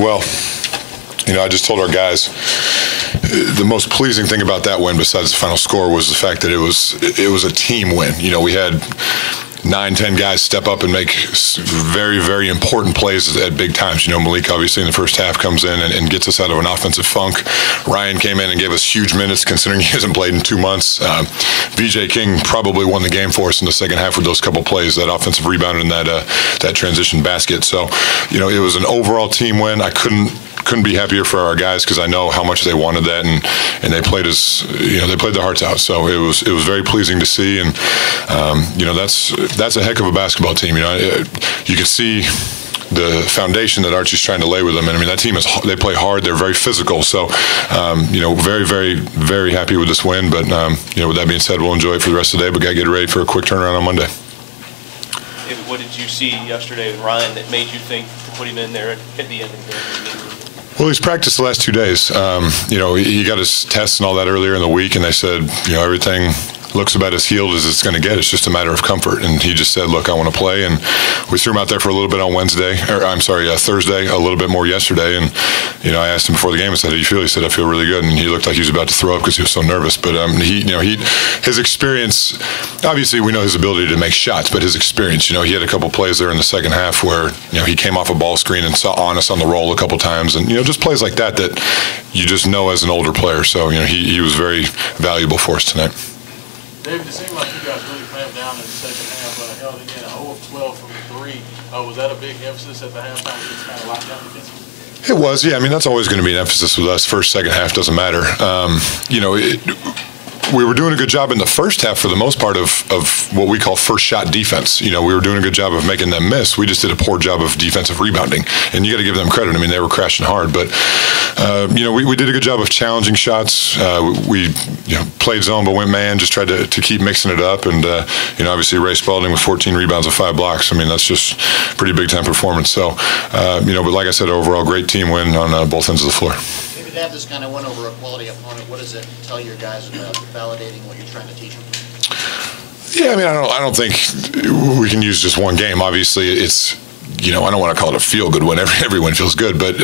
Well, I just told our guys the most pleasing thing about that win, besides the final score, was the fact that it was a team win. We had 9-10 guys step up and make very, very important plays at big times. Malik obviously in the first half comes in and gets us out of an offensive funk. Ryan came in and gave us huge minutes considering he hasn't played in 2 months. VJ King probably won the game for us in the second half with those couple plays, that offensive rebound and that transition basket. So, it was an overall team win. I couldn't be happier for our guys because I know how much they wanted that, and they played they played their hearts out. So it was very pleasing to see, and that's a heck of a basketball team. You can see the foundation that Archie's trying to lay with them, and that team they play hard. They're very physical. So very, very, very happy with this win. But with that being said, we'll enjoy it for the rest of the day. But got to get ready for a quick turnaround on Monday. David, what did you see yesterday with Ryan that made you think to put him in there at the end of the game? Well, he's practiced the last 2 days. He got his tests and all that earlier in the week, and they said, everything looks about as healed as it's going to get. It's just a matter of comfort. And he just said, look, I want to play. And we threw him out there for a little bit on Thursday, a little bit more yesterday. And, I asked him before the game, I said, how do you feel? He said, I feel really good. And he looked like he was about to throw up because he was so nervous. But his experience, obviously we know his ability to make shots, but his experience, he had a couple plays there in the second half where, he came off a ball screen and saw on us on the roll a couple times. And, just plays like that you just know as an older player. So, he was very valuable for us tonight. David, it seemed like you guys really clamped down in the second half, held again 0 of 12 from 3. Was that a big emphasis at the halftime, just kind of locked down defensively? It was, yeah. That's always going to be an emphasis with us. First, second half doesn't matter. We were doing a good job in the first half for the most part of what we call first shot defense. We were doing a good job of making them miss. We just did a poor job of defensive rebounding, and you got to give them credit. They were crashing hard, but we did a good job of challenging shots. We played zone but went man, just tried to keep mixing it up, and obviously Ray Spalding with 14 rebounds and 5 blocks. That's just pretty big time performance. So but like I said, overall great team win on both ends of the floor. To have this kind of win over a quality opponent, what does it tell your guys about validating what you're trying to teach them? Yeah, I don't think we can use just one game. Obviously, it's I don't want to call it a feel-good win. Every win feels good, but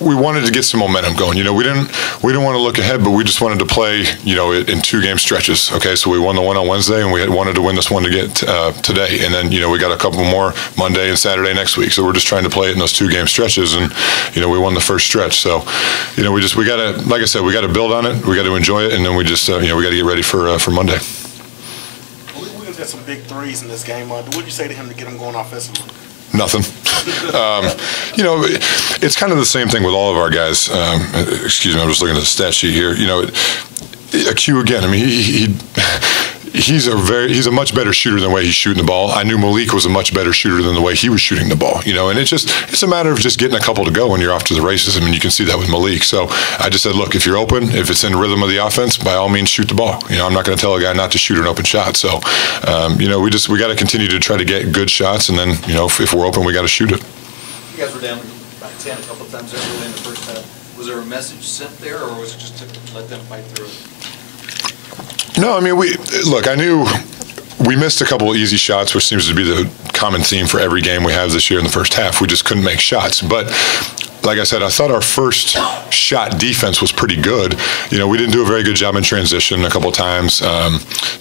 we wanted to get some momentum going. We didn't want to look ahead, but we just wanted to play in 2-game stretches. Okay, so we won the one on Wednesday, and we wanted to win this one to get today, and then we got a couple more Monday and Saturday next week. So we're just trying to play it in those 2-game stretches, and we won the first stretch. So we got to, like I said, we got to build on it. We got to enjoy it, and then we just we got to get ready for Monday. Williams had some big threes in this game. What would you say to him to get him going offensively? Nothing. It's kind of the same thing with all of our guys. Excuse me, I'm just looking at the stat sheet here. Q again. He's a much better shooter than the way he's shooting the ball. I knew Malik was a much better shooter than the way he was shooting the ball. And it's a matter of just getting a couple to go when you're off to the races. You can see that with Malik. So I just said, look, if you're open, if it's in rhythm of the offense, by all means shoot the ball. I'm not going to tell a guy not to shoot an open shot. So we got to continue to try to get good shots, and then if we're open, we got to shoot it. You guys were down by 10 a couple of times early in the first half. Was there a message sent there, or was it just to let them fight through it? No, I knew we missed a couple of easy shots, which seems to be the common theme for every game we have this year in the first half. We just couldn't make shots. But like I said, I thought our first shot defense was pretty good. We didn't do a very good job in transition a couple of times.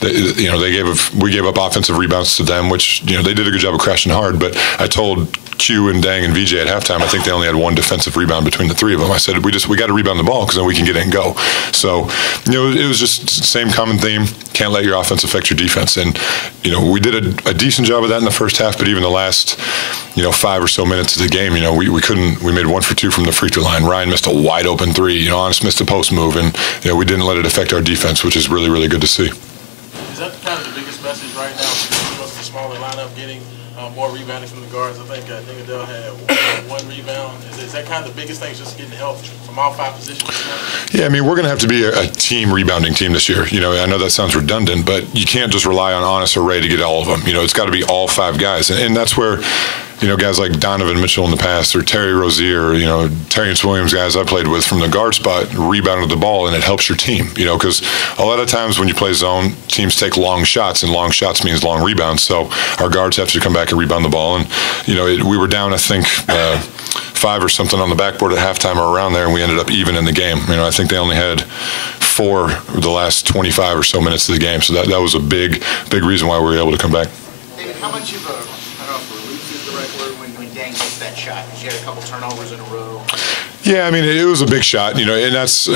We gave up offensive rebounds to them, which they did a good job of crashing hard. But I told Q and Dang and VJ at halftime, I think they only had 1 defensive rebound between the 3 of them. I said we got to rebound the ball because then we can get it and go. So it was just the same common theme. Can't let your offense affect your defense. And we did a decent job of that in the first half. But even the last 5 or so minutes of the game, we couldn't. We made 1 for 2 from the free throw line. Ryan missed a wide open 3. Honest missed a post move, and we didn't let it affect our defense, which is really, really good to see. Is that kind of the biggest message right now? The smaller lineup getting more rebounding from the guards. I think Adele had one rebound. Is that kind of the biggest thing? Is just getting help from all 5 positions? Yeah, we're going to have to be a team rebounding team this year. I know that sounds redundant, but you can't just rely on Honest or Ray to get all of them. It's got to be all 5 guys, and that's where guys like Donovan Mitchell in the past, or Terry Rozier, Terrence Williams, guys I played with from the guard spot, rebounded the ball, and it helps your team, because a lot of times when you play zone, teams take long shots, and long shots means long rebounds. So our guards have to come back and rebound the ball. And, we were down, I think, 5 or something on the backboard at halftime or around there, and we ended up even in the game. I think they only had 4 the last 25 or so minutes of the game. So that was a big reason why we were able to come back. David, how much of a, I don't know if relief is the right word, when Dan gets that shot? Because you had a couple turnovers in a row. Yeah, it was a big shot, and that's,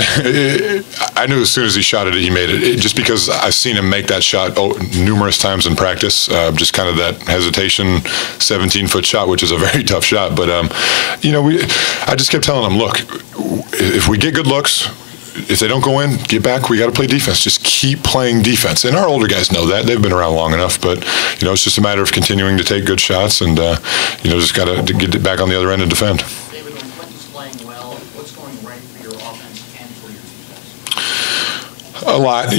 I knew as soon as he shot it, he made it. Just because I've seen him make that shot numerous times in practice, just kind of that hesitation, 17-foot shot, which is a very tough shot. But, I just kept telling him, look, if we get good looks, if they don't go in, get back. We got to play defense. Just keep playing defense. And our older guys know that. They've been around long enough. But, it's just a matter of continuing to take good shots and, just got to get it back on the other end and defend. David, when Clinton's playing well, what's going right for your offense and for your defense? A lot.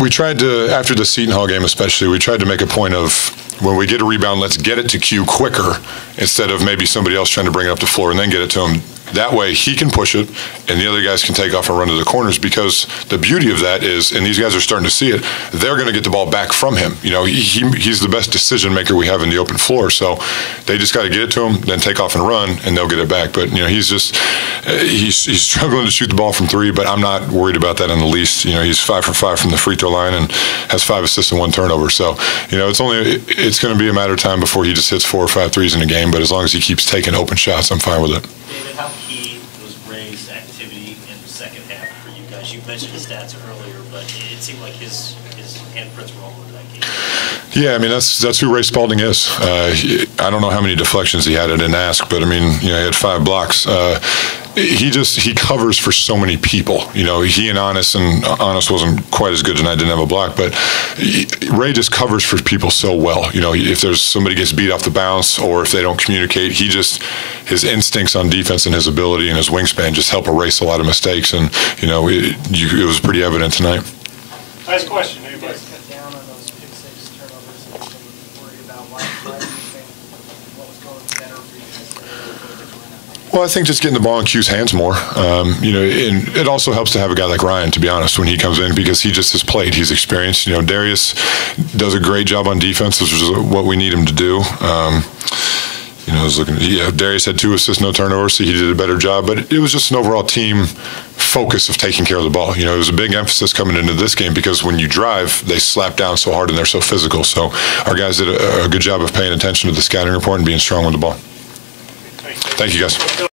We tried to, after the Seton Hall game especially, we tried to make a point of, when we get a rebound, let's get it to Q quicker instead of maybe somebody else trying to bring it up the floor and then get it to him. That way he can push it and the other guys can take off and run to the corners, because the beauty of that is, and these guys are starting to see it, they're going to get the ball back from him. He's the best decision maker we have in the open floor, so they just got to get it to him, then take off and run, and they'll get it back. But he's just he's struggling to shoot the ball from 3, but I'm not worried about that in the least. He's 5 for 5 from the free throw line and has 5 assists and 1 turnover. So it's going to be a matter of time before he just hits 4 or 5 threes in a game. But as long as he keeps taking open shots, I'm fine with it. David, how key was Ray's activity in the second half for you guys? You mentioned his stats earlier, but it seemed like his handprints were all over that game. Yeah, that's who Ray Spalding is. I don't know how many deflections he had. I didn't ask, but he had 5 blocks. He covers for so many people. He and Honest wasn't quite as good tonight, didn't have a block, but Ray just covers for people so well. If there's somebody gets beat off the bounce or if they don't communicate, his instincts on defense and his ability and his wingspan just help erase a lot of mistakes, and it was pretty evident tonight. Nice question, anybody? You guys cut down on those pick-6 turnovers and worried about why do you think what was going better for you guys? Well, I think just getting the ball in Q's hands more. And it also helps to have a guy like Ryan, to be honest, when he comes in, because he just has played. He's experienced. Darius does a great job on defense, which is what we need him to do. Darius had 2 assists, no turnovers, so he did a better job. But it was just an overall team focus of taking care of the ball. It was a big emphasis coming into this game, because when you drive, they slap down so hard and they're so physical. So our guys did a good job of paying attention to the scouting report and being strong with the ball. Thank you, guys.